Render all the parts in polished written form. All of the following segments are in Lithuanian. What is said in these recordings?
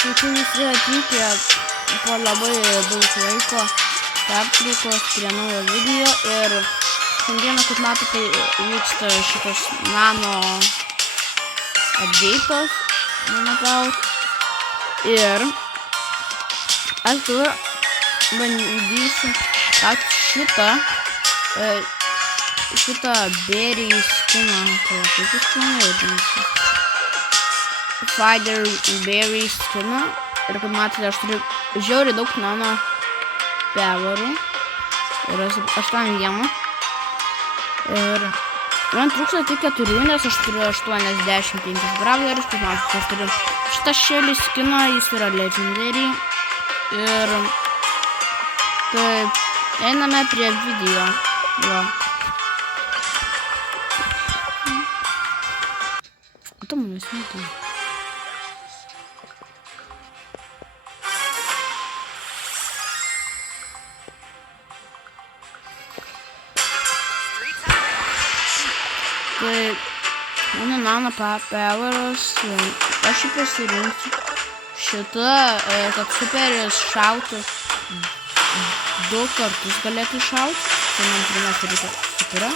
Sveiki visi atvykę po labai daug laiko pertraukos prie naujo video ir šiandieną, kaip matote, vyksta šitas nano update'as, manau, ir aš dabar bandysiu šitą berry skiną, kaip jis vadinasi, Fighter Berry skiną, ir kaip matote, aš turiu žiauriai daug nano pevarų, ir 8 gemų, ir man trūksta tik 4, nes aš turiu 85 brawlerius, kaip matote, aš turiu šitą Shelly skiną, jis yra legendary, ir taip, einame prie video, jo. O to manęs netai. Tai mano nano pevaras, aš jį pasirinksiu šitą, kad superis šautų 2 kartus galėtų šauti, tai man pirmiausia reikia superą.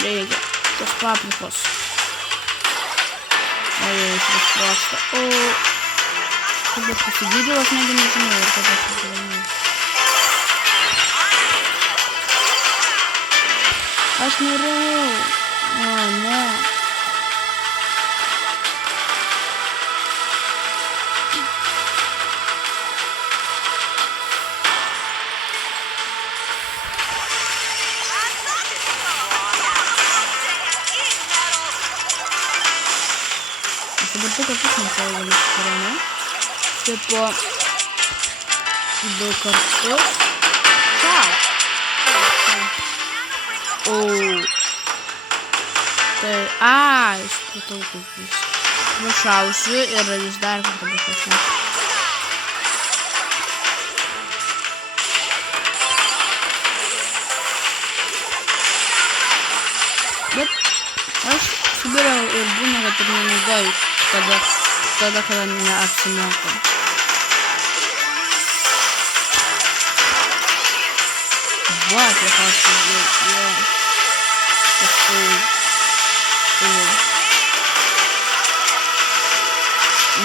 Reikia tos paprikos. Šitas prosta. Kaip aš pasigydžiau, aš negi nežinau, ir kad aš pasigydžiau. Aš norėjau. O, ne. Aš dabar tik kartus nesaugolis karame. Tipo 2 kartus. Čau. Tai, aš supratau, kaip jis. Nušausiu ir jis dar kartą nušausiu. Bet aš subiriau ir būna, kad ir nenaudoju, kada neapsimoka. Va, kiek aš jau.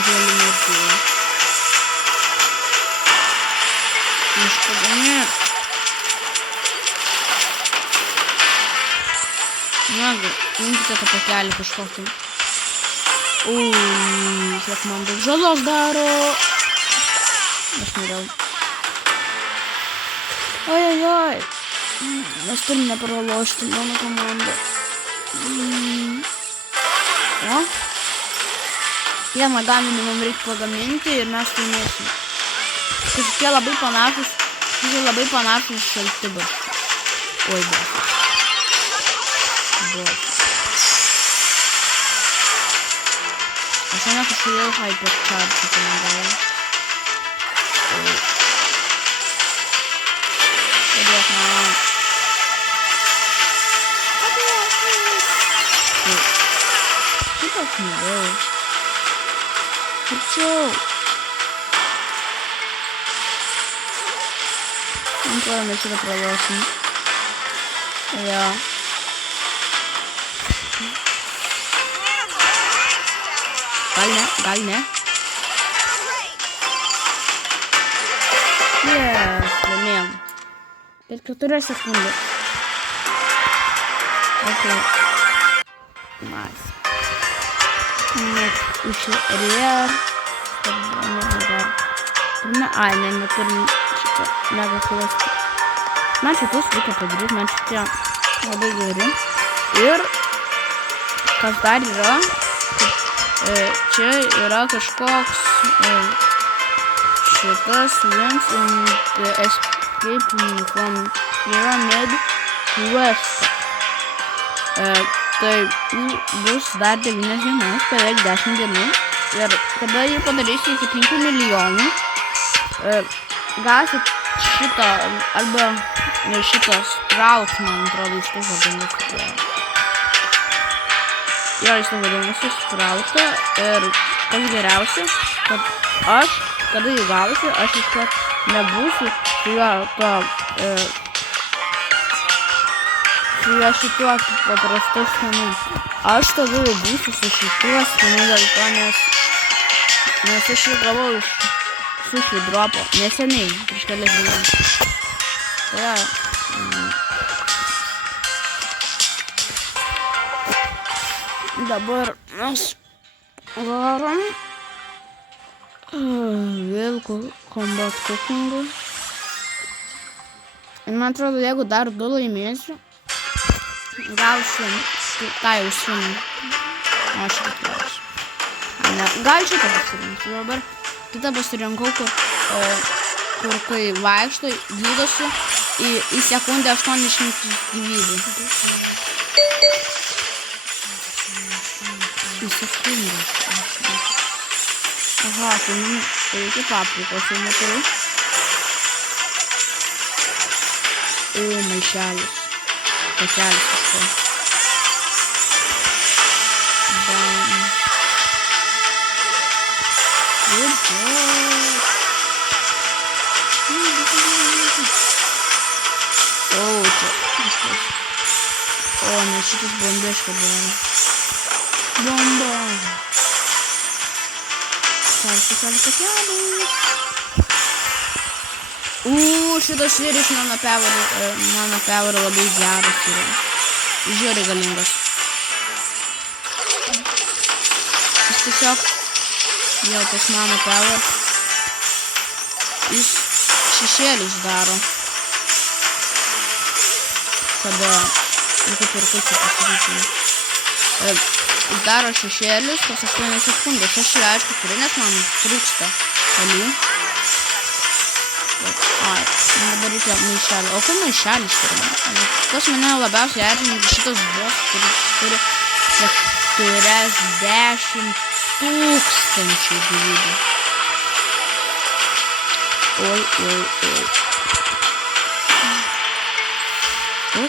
Galiu mokėjau. Iškadainėt. Nagi, imkite tą pakelį kažkokį. Kiek man daug žalos daro. Aš norėjau. Ojojoj. Mes turim nepralošti mano komandą. O? Vieną gaminį mums reikia pagaminti ir mes laimėsim. Kažkokie labai panašus šaltibas. Oi, botas. Aš ne kažkodėl hypercharge panagavau. Padėk man. Kaip aš norėjau? Arčiau. Man atrodo, mes šitą pralošim. Jo. Gal ne. Yes, laimėjom. Per 4 sekundės. Ok. Nice. Išrėr. Neturim šitą mega klastą. Man šitus reikia padaryti, man šitie labai geri. Ir kas dar yra, čia yra kažkoks šitas wins and escape from Pyramid Quest. Tai bus dar 9 dienos, beveik 10 dienų. Ir kada jį padarysiu iki 5 milijonų, gausit šitą, arba šitas Sprout, man atrodo, iš tai vadinasi. jo išsivadinusi sprauta ir kas geriausia, kad aš, kada jį gausiu, aš iškart nebūsiu su juo su juo šituo paprastu skanu. Aš tada jau būsiu su šituo skanu dėl to, nes aš jį gavau iš sušių dropo neseniai, prieš kelias dienas. Tai dabar mes varom vėl combat cookingą. Ir man atrodo, jeigu dar 2 laimėsiu, gausiu tą jau sumą. O aš tikriausiu. Gal šitą pasirinkti. Dabar kitą pasirinkau, kur kai vaikšto, gydosi į sekundę 800 gyvybių. Į sekundę. Aha, tai man reikia paprikos jau neturiu. Maišelis. Pakelis kažko. Nes šitas bombeška buvo. Bomba. Kalti. Šitas žvėris mano pevarų labai geras yra. Žiauriai galingas. Jis tiesiog, tas mano pevar, jis šešėlius daro. Kada, kaip ir kaip pasakyti, jis daro šešėlius kas 8 sekundės. Aš jau aišku turiu, nes man trūksta kalių. Dabar reikia maišelį. O kur maišelis turi? Kas mane labiausiai erzina, šitas boss, kuris turi 40 000 gyvybių. Oi.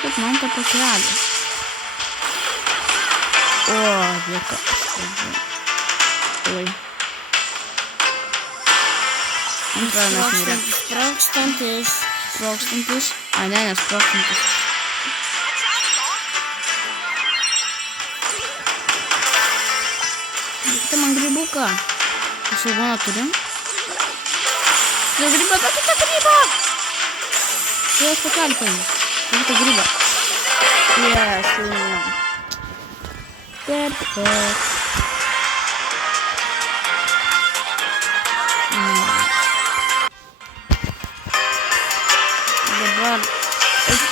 Kad man tą pakelį. Vieta. Oi. Sprogstantis. Nesprogstantis. Tai man grybuką. Saugoną turim. Tai grybą, tą kitą grybą. Tai aš pakelį paimsiu. Tai kitą grybą. Yes, perfect.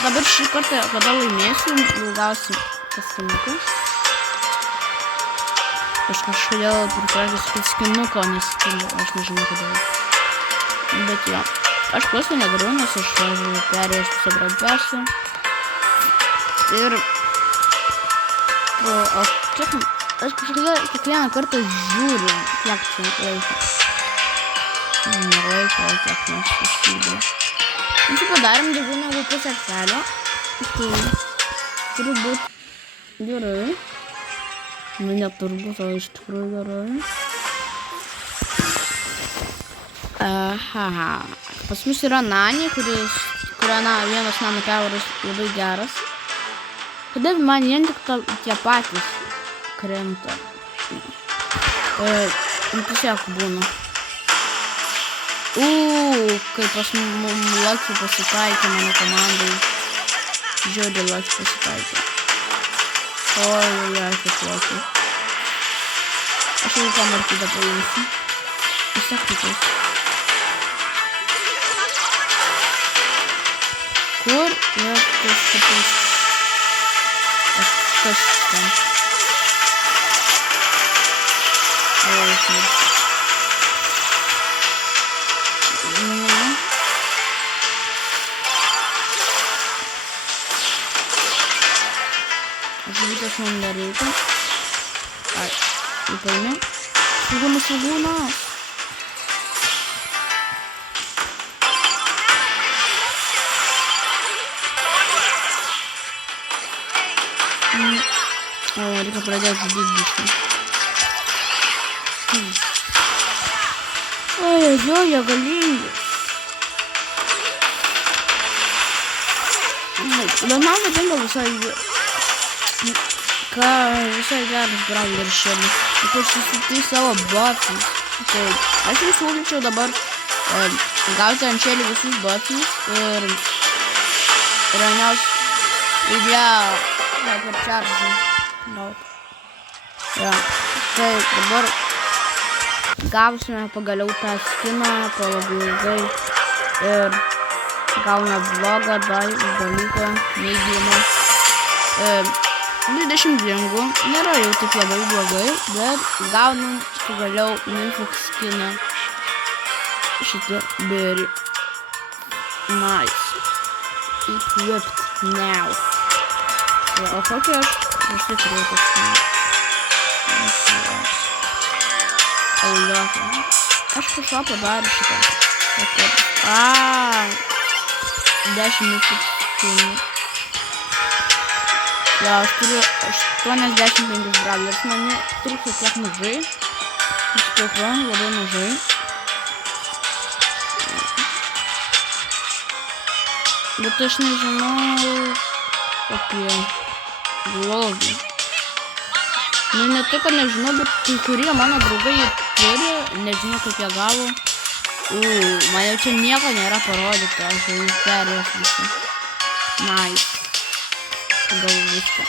Dabar šį kartą, kada laimėsiu, gausiu paskinuką. Aš kažkodėl pripratęs paskinuką, nes aš nežinau kodėl. Bet jo, aš klausau nedariau, nes aš perėjęs visą bradpesą. Ir aš kažkodėl kiekvieną kartą žiūriu, kiek čia laiko. Nelaiko, kiek mes iškydė. Mes padarėm daugiau negu pusę kelio. Tai turi būti gerai. Net turbūt, o iš tikrųjų gerai. Pas mus yra Nani, kurio vienas mano pevaras labai geras. Kodėl man vien tik tie patys krenta? Tiesiog būna. Kai pas Lucky pasitaikė mano komandai. Žiauriai Lucky pasitaikė. Oi, kaip Lucky. Aš jau tą markytą paimsiu. Visak kitais. Kur yra tas kitais? Kas ten? Aš mirsiu. Žuvytės man nereikia. Paėmė. Svagūnas. Reikia pradėti žudyti biškį. Oi, jie galingi. Bet man patinka visai geras brawleris šiandien. Ypač susitai savo botsais. Tai aš jums siūlyčiau dabar gauti ant šėlį visus botsais ir ramiaus idealą per čaržą gauti. Ja, tai dabar gavusime pagaliau tą skiną po labai ilgai ir gauna blogą dalyką, neįgymą. 20 dingų, nėra jau taip labai blogai, bet gaunam pagaliau Nymfok skiną. Šitą berry. Nice. Equipped now. O kokį aš turėjau tą skiną? Aš kažką padarė šitą. 10 skinnų. Ja, aš turiu 85 brawlerius, man trūksta tiek mažai. Iš tikrųjų, labai mažai. Bet aš nežinau apie blogį. Nu, ne tai, kad nežinau, bet kai kurie mano draugai jį turi, nežinau, kaip jie gavo. Man jau čia nieko nėra parodyta, aš jau perėjęs visą. Nice. Gal viską.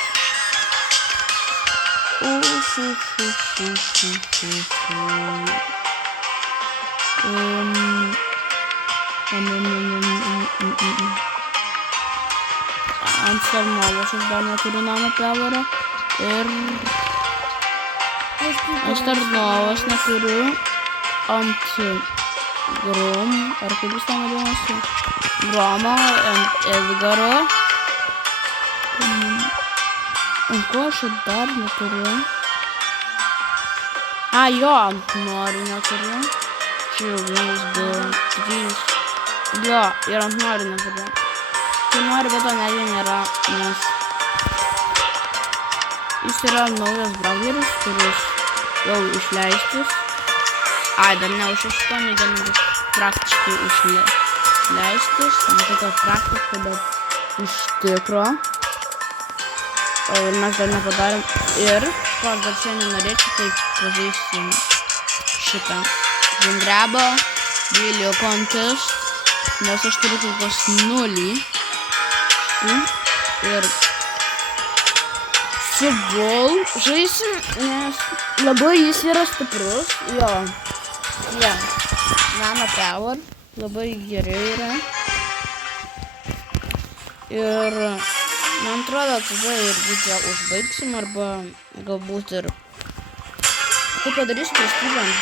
Ant Starnovos aš dar neturiu nano pevorą. Ir ant Starnovos neturiu. Ant Grom, ar kaip jis tam vadinasi? Gromo, ant Edgaro. Ant ko aš dar neturiu? Jo, ant Nori neturiu. Čia jau 1, 2, 3. Jo, ir ant Nori neturiu. Tai Nori, bet to netgi nėra, nes jis yra naujas brawleris, kuris jau išleistas. Dar ne už 8 dienų bus praktiškai išleistas. Ne tai kad praktiškai, bet iš tikro. Ir mes dar nepadarėm. Ir ko aš dar šiandien norėčiau, tai pažaisim šitą Zingrabą, Video Contest, nes aš turiu kol kas 0. Ir su Ball žaisim, nes labai jis yra stiprus. Jo. Nano Power labai gerai yra. Ir man atrodo, tada ir video užbaigsim, arba galbūt ir kaip padarysiu prestižant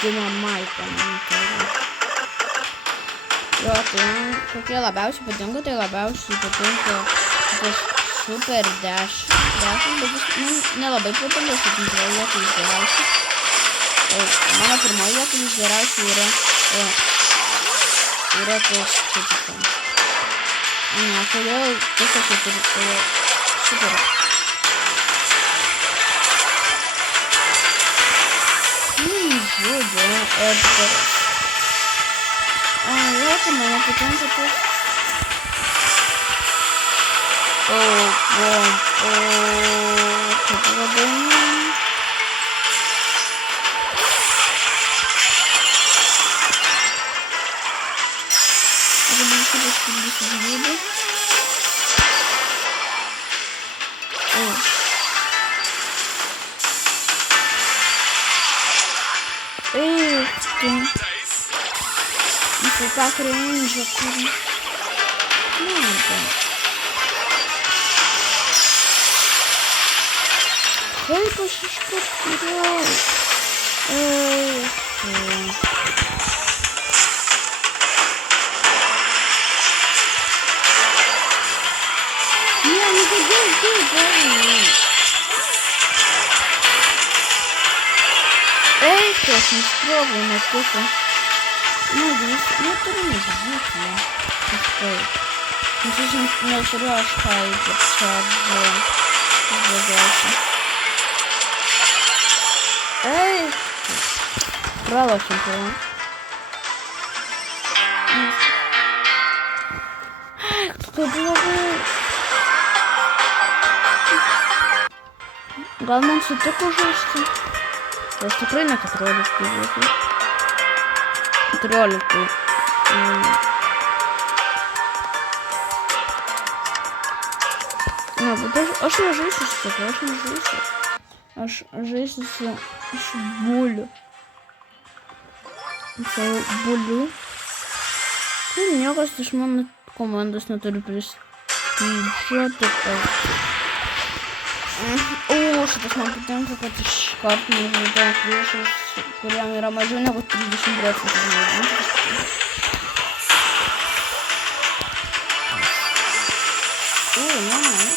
Dynamite, man atrodo. Jo, tai man kokie labiausiai patinka, tai labiausiai patinka tas Super Dash, bet jis man nelabai patinka, kad antroje vietoje jis geriausias. Mano pirmoje vietoje jis geriausiai yra tas kaip ne, kodėl viskas jau turi super. Žodžiu, Edgaras. Jokio mane patinka tas. Kaip labai. Gyvybė. Isso tá cringe aqui. Nada. Oi, poxa, escorpião. Eita, se estrogou na coca. Não turiu nem jeito, né? Não sei se eu teria achado aí pra puxar do negócio. Эй! Право чемпион. Кто был? Главное, все так ужасно. Просто правильно как ролик будет. Это ролик будет. Аж ложишься, аж ложишься. Аж ложишься, аж болю. Это болю. Ну, мне кажется, что мы команда с натуре престижа такая. О, что-то нам потом какая-то карта нужна. Так, вышел с курями Рамазана, вот 30 браться. О, нормально.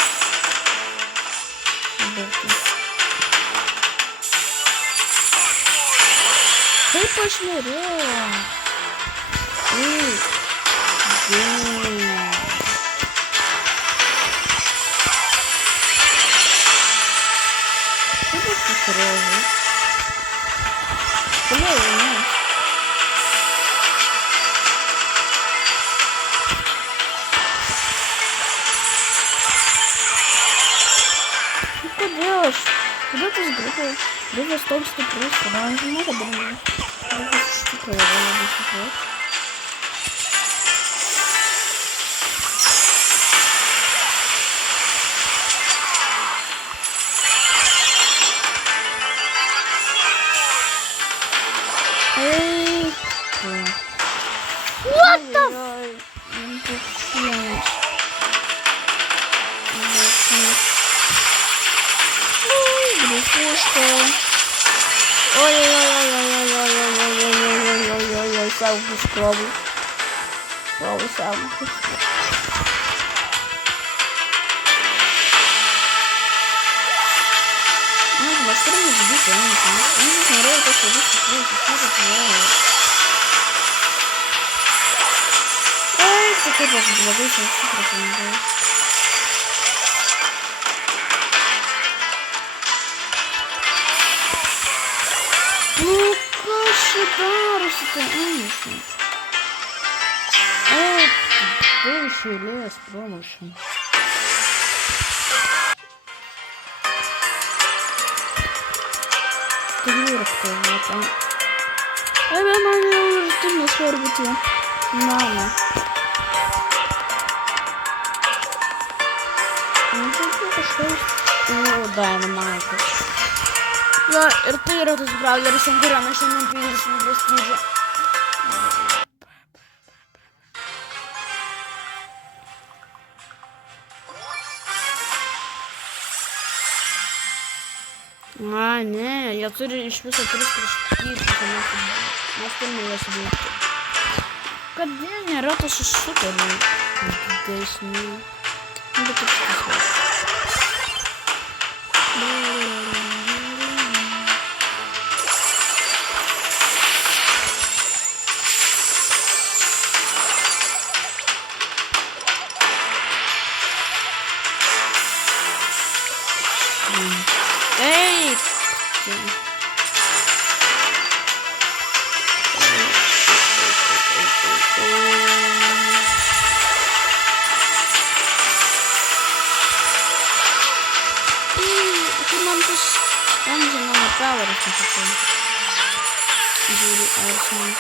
Эй, посмотрел. Эй, что это сразу? Блин. Что делаешь? Куда ты сгруппаешь? Либо стоп, просто. Да, не надо, блин. Что такое? Эй! What the? Грифушка. Ой-ой-ой-ой-ой-ой-ой-ой-ой-ой-ой-ой-ой-ой-ой-ой, салфи скробу. Скробу, салфи. Ну, во что мне ждите, я не знаю. Я не смотрела, как я вижу, что это. Эй, такой даже благой, что все пропоминаю. Ну, каша, да, это бывший лес промышленный. Трирка, вот он. Ай, мама, уже ты мне сорвите. Мама. Ну, тут что? О, Дайнамайт. Я РТ розбрав, я рисом гора, що не підеш на престижі. А, не, я тут еще 300 штук, настольный я себе. Кадение, рата шутер, здесь не. Ну, это что-то. Эй! Там же нам направо рассмотрим. Юрий Арсеньевич.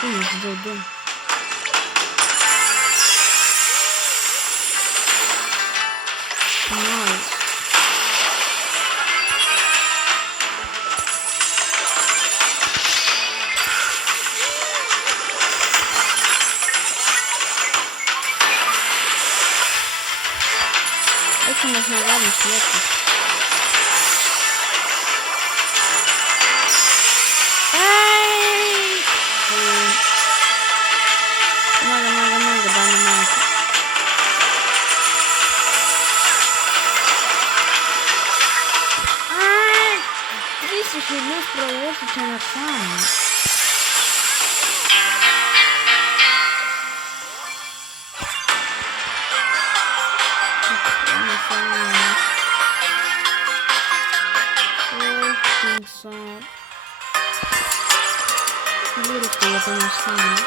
Ой, ждал дом. Найс. Это можно рядом сверху. Много, да, намайка. kelius pralošti čia nesąmonė. Žiūrėk, tai jie nesąmonė.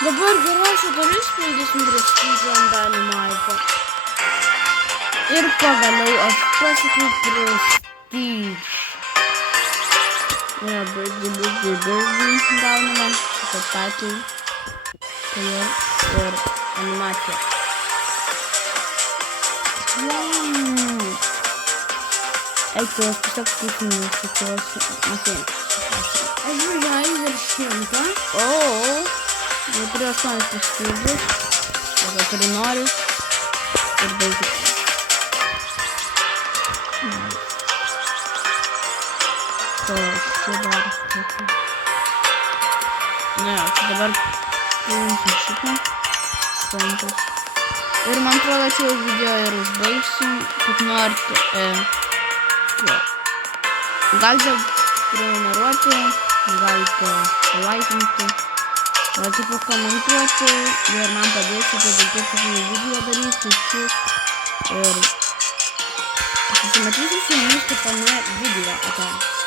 Dabar geriausia dalis 50 skrydžio ant Dynamite. Ir pagaliau aš pasiekiau Prestige. Ja, birdie gauname tą patį. Ir animaciją. Eiktų, aš tiesiog skaitinau šitos masėnės. Aš važiuoju virš 100. Jau turiu 8 skrydžius. Dabar turiu noriu. Ir baigti. Ko čia dar tokį. Na, čia dabar paimsim šitą. Paimtas. Ir man atrodo, čia jau video ir užbaigsim. Kaip norite. Galite prenumeruoti. Galite palaikinti. Galite pakomentuoti. Ir man padėsite daugiau tokių video daryti. Ir susimatysiu su jumis kitame video apie